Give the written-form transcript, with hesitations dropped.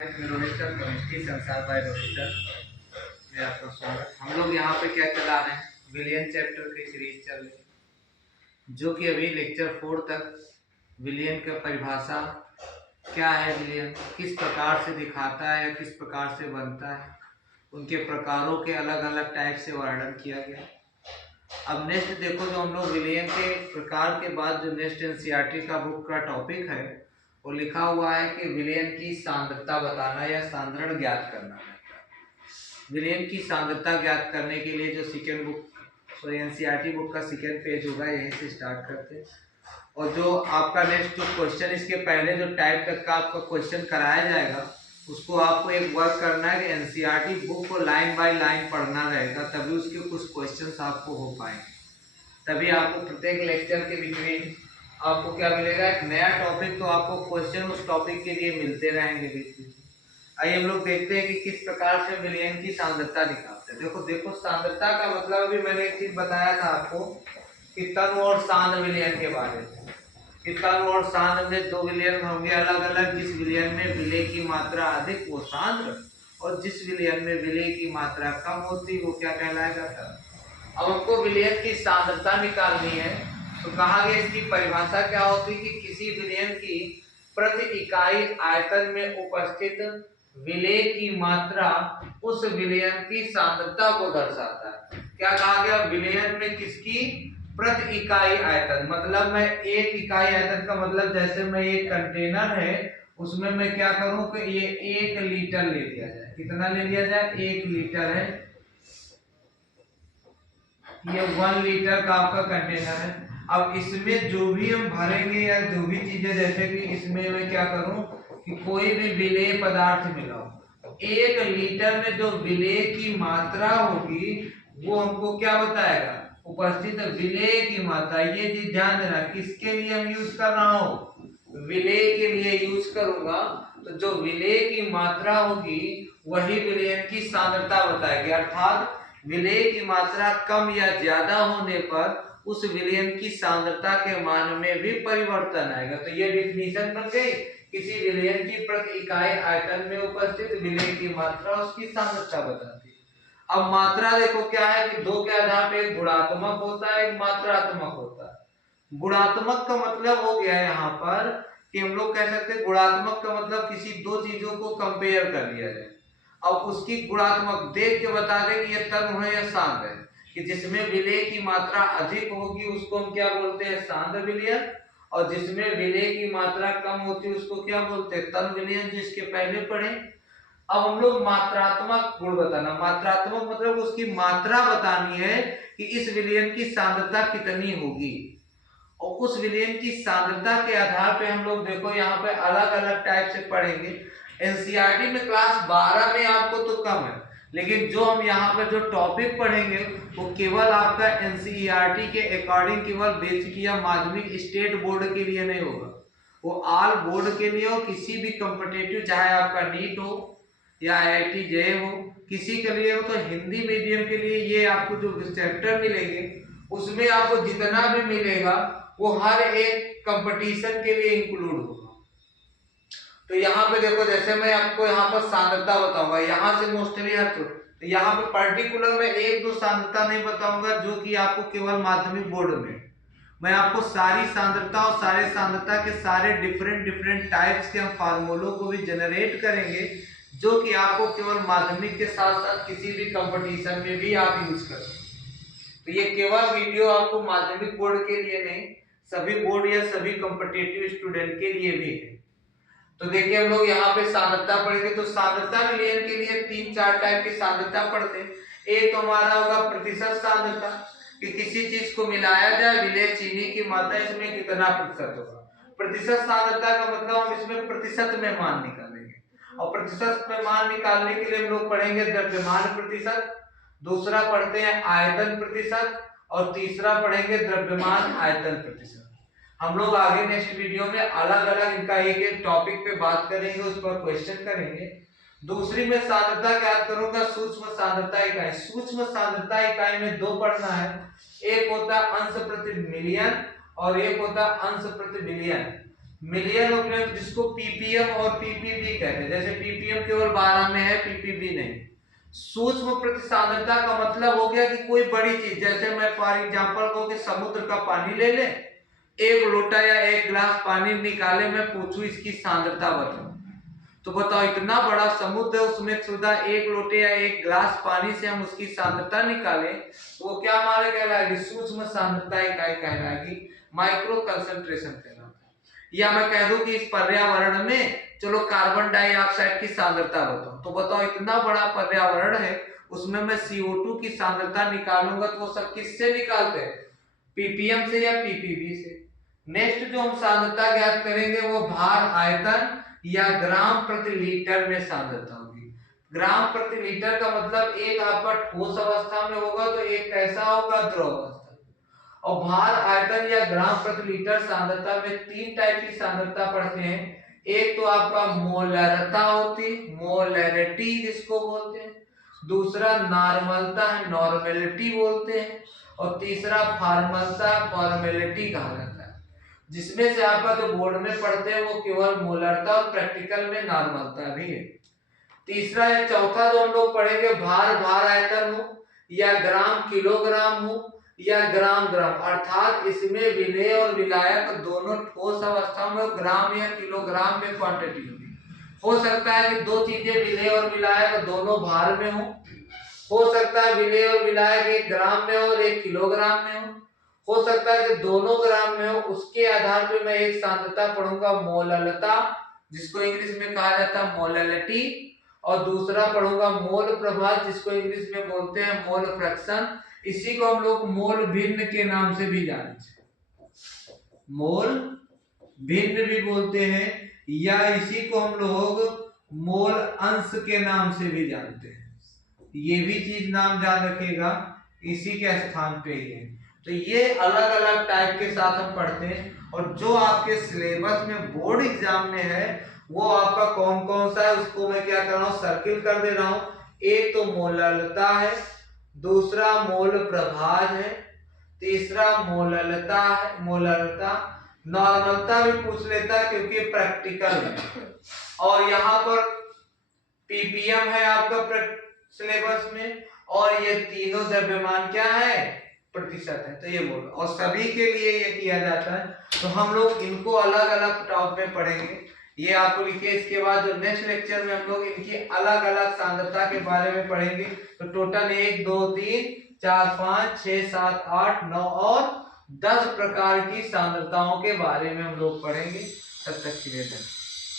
मैं Rohit sir, chemistry संसार bye Rohit sir में आपका स्वागत। हम लोग यहाँ पे क्या चला रहे हैं, विलियन चैप्टर की सीरीज चल रही है, जो कि अभी लेक्चर 4 तक विलियन का परिभाषा क्या है, विलियन किस प्रकार से दिखाता है या किस प्रकार से बनता है, उनके प्रकारों के अलग अलग टाइप से वर्णन किया गया। अब नेक्स्ट देखो, जो हम लोग विलियन के प्रकार के बाद जो नेक्स्ट एनसीईआरटी का बुक का टॉपिक है वो लिखा हुआ है कि विलयन की सांद्रता बताना या सांद्रण ज्ञात करना है। विलयन की सांद्रता ज्ञात करने के लिए जो सेकेंड बुक एनसीईआरटी बुक का सेकेंड पेज होगा, यहीं से स्टार्ट करते हैं। और जो आपका नेक्स्ट जो क्वेश्चन, इसके पहले जो टाइप तक का आपका क्वेश्चन कराया जाएगा, उसको आपको एक वर्क करना है कि एनसीईआरटी बुक को लाइन बाय लाइन पढ़ना रहेगा, तभी उसके कुछ क्वेश्चंस आपको हो पाएंगे। तभी आपको प्रत्येक लेक्चर के बिटवीन आपको क्या मिलेगा, एक नया टॉपिक, तो आपको क्वेश्चन उस टॉपिक के लिए मिलते रहेंगे बीच बीच में। आइए हम लोग देखते हैं कि किस प्रकार से विलयन की सांद्रता निकालते हैं। देखो सांद्रता का मतलब अभी मैंने एक चीज बताया था आपको कि तनु और सांद्र विलयन के बारे में, कि तनु और सांद्र में दो विलयन होंगे अलग अलग। जिस विलयन में विलय की मात्रा अधिक वो सांद्र, और जिस विलयन में विलय की मात्रा कम होती वो क्या कहलाएगा, तनु। अब हमको विलयन की सांद्रता निकालनी है, तो कहा गया इसकी परिभाषा क्या होती है कि किसी विलयन की प्रति इकाई आयतन में उपस्थित विलय की मात्रा उस विलयन की सांद्रता को दर्शाता है। क्या कहा गया, विलयन में किसकी प्रति इकाई आयतन, मतलब मैं एक इकाई आयतन का मतलब जैसे मैं एक कंटेनर है उसमें मैं क्या करूं कि ये 1 लीटर ले लिया जाए। कितना ले लिया जाए, 1 लीटर है, ये 1 लीटर का आपका कंटेनर है। अब इसमें जो भी हम भरेंगे या जो भी चीजें, जैसे कि इसमें मैं क्या करूं कि कोई भी विलेय पदार्थ मिलाऊं, 1 लीटर में जो विलेय की मात्रा होगी वो हमको क्या बताएगा, उपस्थित विलेय की मात्रा। ये चीज ध्यान देना, किसके लिए हम यूज कर रहा हूं, विलेय के लिए यूज करूंगा, तो जो विलेय की मात्रा होगी वही विलयन की सांद्रता बताएगी। अर्थात विलेय की मात्रा कम या ज्यादा होने पर उस विलयन की सांद्रता के मान में भी परिवर्तन आएगा। तो ये डिफिनीशन बन गई, किसी विलयन की प्रति इकाई आयतन में उपस्थित विलय की मात्रा उसकी सांद्रता बताती है। अब मात्रा देखो क्या है कि दो के आधार पे एक गुणात्मक होता है, एक मात्रात्मक होता है। गुणात्मक का मतलब हो गया यहाँ पर कि हम लोग कह सकते हैं गुणात्मक का मतलब किसी दो चीजों को कंपेयर कर लिया जाए, अब उसकी गुणात्मक देख के बता दें कि ये तनु है या सांद्र है। कि जिसमें विलय की मात्रा अधिक होगी उसको हम क्या बोलते हैं, सांद्र विलयन, और जिसमें विलय की मात्रा कम होती है उसको क्या बोलते हैं, तनु विलयन, जिसके पहले पढ़े। अब हम लोग मात्रात्मक गुण बताना, मात्रात्मक मतलब उसकी मात्रा बतानी है कि इस विलयन की सांद्रता कितनी होगी, और उस विलयन की सांद्रता के आधार पे हम लोग देखो यहाँ पे अलग अलग टाइप से पढ़ेंगे। एनसीईआरटी में क्लास 12 में आपको तो कम है, लेकिन जो हम यहाँ पे जो टॉपिक पढ़ेंगे वो केवल आपका एनसीईआरटी के अकॉर्डिंग केवल बेसिक या माध्यमिक स्टेट बोर्ड के लिए नहीं होगा, वो ऑल बोर्ड के लिए हो, किसी भी कॉम्पिटिटिव, चाहे आपका नीट हो या आईआईटी जे हो, किसी के लिए हो। तो हिंदी मीडियम के लिए ये आपको जो चैप्टर मिलेंगे उसमें आपको जितना भी मिलेगा वो हर एक कंपटीशन के लिए इंक्लूड होगा। तो यहाँ पे देखो, जैसे मैं आपको यहाँ पर सांद्रता बताऊंगा, यहाँ से मोस्टली हर तो यहाँ पे पर्टिकुलर मैं एक दो सांद्रता नहीं बताऊंगा जो कि आपको केवल माध्यमिक बोर्ड में, मैं आपको सारी सांद्रता और सारे सांद्रता के सारे डिफरेंट डिफरेंट टाइप्स के हम फार्मूलों को भी जनरेट करेंगे, जो कि आपको केवल माध्यमिक के साथ साथ किसी भी कंपटीशन में भी आप यूज कर सकते। तो ये केवल वीडियो आपको माध्यमिक बोर्ड के लिए नहीं, सभी बोर्ड या सभी कॉम्पिटिटिव स्टूडेंट के लिए भी है। तो देखिए हम लोग यहाँ पे सांद्रता पढ़ेंगे, तो सांद्रता विलयन के लिए 3-4 टाइप की सांद्रता पढ़ते हैं। एक तो हमारा होगा प्रतिशत सांद्रता, कि किसी चीज को मिलाया जाए, विलय चीनी की मात्रा इसमें कितना प्रतिशत होगा। प्रतिशत सांद्रता का मतलब हम इसमें प्रतिशत में मान निकालेंगे, और प्रतिशत में मान निकालने के लिए हम लोग पढ़ेंगे द्रव्यमान प्रतिशत, दूसरा पढ़ते हैं आयतन प्रतिशत, और तीसरा पढ़ेंगे द्रव्यमान आयतन प्रतिशत। हम लोग आगे नेक्स्ट वीडियो में अलग अलग इनका एक एक टॉपिक पे बात करेंगे, उस पर क्वेश्चन करेंगे। दूसरी में सांद्रता ज्ञात करूंगा सूक्ष्म सांद्रता इकाई। सूक्ष्म सांद्रता इकाई में दो पढ़ना है, एक होता अंश प्रति मिलियन और एक होता अंश प्रति बिलियन। मिलियन ऑफ यूनिट, जिसको पीपीएम और पीपीबी कहते हैं। जैसे पीपीएम केवल 12 में है, पीपीबी नहीं। सूक्ष्म प्रति सांद्रता का मतलब हो गया कि कोई बड़ी चीज, जैसे मैं फॉर एग्जांपल कहूं कि समुद्र का पानी ले ले, एक लोटा या एक गिलास पानी निकाले, मैं पूछूं इसकी सांद्रता बताओ, तो बताओ इतना बड़ा समुद्र है, उसमें सुधा एक लोटे या एक गिलास पानी से हम उसकी सांद्रता निकाले, तो वो क्या माने कहलाएगी? सूक्ष्म सांद्रता इकाई कहलाएगी, माइक्रो कंसंट्रेशन कहलाता है। या मैं कह दूं कि इस पर्यावरण में चलो कार्बन डाइऑक्साइड की सांद्रता बताओ, तो बताओ इतना बड़ा पर्यावरण है, उसमें मैं CO2 की सांद्रता निकालूंगा, तो वो सब किससे निकालते हैं? पीपीएम से या पीपीबी से। नेक्स्ट जो हम सांद्रता ज्ञात करेंगे वो भार आयतन या ग्राम प्रति लीटर में सांद्रता होगी। ग्राम प्रति लीटर का मतलब एक आपका ठोस अवस्था में होगा, तो एक कैसा होगा? द्रव अवस्था। और भार आयतन या ग्राम प्रति लीटर सांद्रता में 3 टाइप की सांद्रता पढ़ते हैं। एक तो आपका मोलरता होती, मोलरिटी जिसको बोलते हैं, दूसरा नॉर्मलता है, नॉर्मेलिटी बोलते हैं, और तीसरा फॉर्मलता, फॉर्मेलिटी कहा जाता है। जिसमें से आपका जो बोर्ड में पढ़ते हैं वो केवल मोलरता और प्रैक्टिकल में नॉर्मलता भी है। तीसरा या चौथा जो हम लोग पढ़ेंगे, भार भार आयतन हो या ग्राम किलोग्राम हो या ग्राम ग्राम, अर्थात इसमें विलेय और विलायक दोनों ठोस अवस्था में ग्राम या किलोग्राम में क्वांटिटी होगी। हो सकता है कि दो चीजें विलेय और विलायक दोनों भार में हो सकता है विलेय और विलायक एक ग्राम में हो और एक किलोग्राम में हो सकता है कि दोनों ग्राम में हो। उसके आधार पर मैं एक सांद्रता पढ़ूंगा मोललता, जिसको इंग्लिश में कहा जाता है मोललिटी, और दूसरा पढ़ूंगा मोल प्रभाव, जिसको इंग्लिश में बोलते हैं मोल फ्रैक्शन। इसी को हम लोग मोल भिन्न के नाम से भी जानते हैं, मोल भिन्न भी बोलते हैं, या इसी को हम लोग मोल अंश के नाम से भी जानते हैं। ये भी चीज नाम जान रखिएगा, इसी के स्थान पे ही है। तो ये अलग अलग टाइप के साथ हम पढ़ते हैं, और जो आपके सिलेबस में बोर्ड एग्जाम में है वो आपका कौन कौन सा है उसको मैं क्या कर रहा हूँ, सर्किल कर दे रहा हूँ। एक तो मोललता है, दूसरा मोल प्रभाज है, तीसरा मोललता है, मोललता, नॉर्मलता भी पूछ लेता है क्योंकि प्रैक्टिकल है, और यहाँ पर पीपीएम है आपका सिलेबस में, और ये तीनों द्रव्यमान क्या है? प्रतिशत है। तो ये बोलो, और सभी के लिए ये किया जाता है। तो हम लोग इनको अलग अलग टॉप में पढ़ेंगे, ये आपको लिखिए। इसके बाद जो नेक्स्ट लेक्चर में हम लोग इनकी अलग अलग सांद्रता के बारे में पढ़ेंगे। तो टोटल 1 2 3 4 5 6 7 8 9 और 10 प्रकार की सांद्रताओं के बारे में हम लोग पढ़ेंगे। तब तक के लिए धन्यवाद।